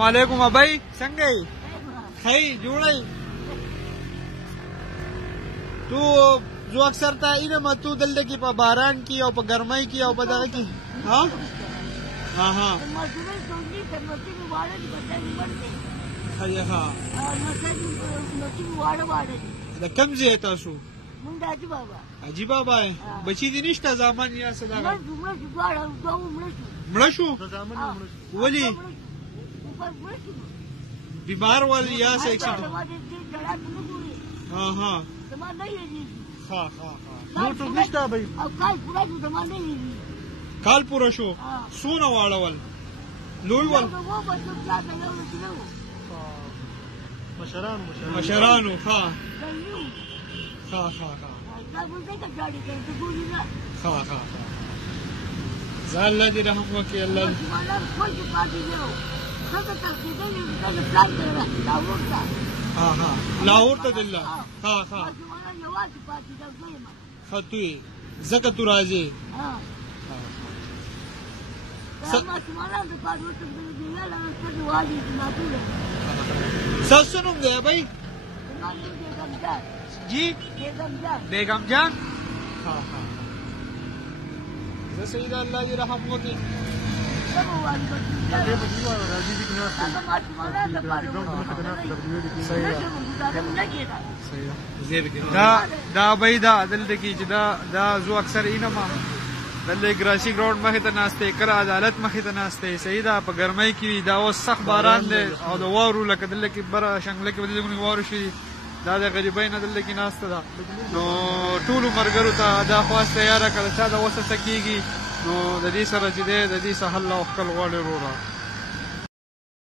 वालेकुम अबई څنګه یې خی جوړی تو جو اکثر تا اینه متو دلته کې په باران کې او په ګرمۍ کې او په دغه کې ها ها ها ها د کوم ځای تاسو مونږ حاجی بابا حاجی بابا بچی دي نشته زامن یا صدا مړ شو ولی بیمار ول یا څه اکسیډنټ ها ها ها ها نور څوک نشته بھائی کال پورا شو سونه واړول لوی ول مشرانو ها ها ها ها ها زال الله دې رحم وکړي الله ها ها لاهور ته دله ها ها خطوي زکه تو راځي ساسو نوم دی بھائی جی بیگم جان ها ها زه سید الله دې رحم وکړي دا بھائی دا دلته کې چې دا زو اکثر اینما دلته ګراشي ګراوند مخې ته ناسته کړه عدالت مخې ته ناسته صحیح ده په ګرمۍ کې دا اوس سخت باران دی او د وارو لکه دلته کې بره شنګله کې بدلې وارو شي دا د غریبۍ نه دلته کې ناسته ده نو ټولو مرګرو ته دا خواسته یاره کله چا د وسه کېږي نو د دې سره چې دی د دې سه حل او خپل غواړي وروره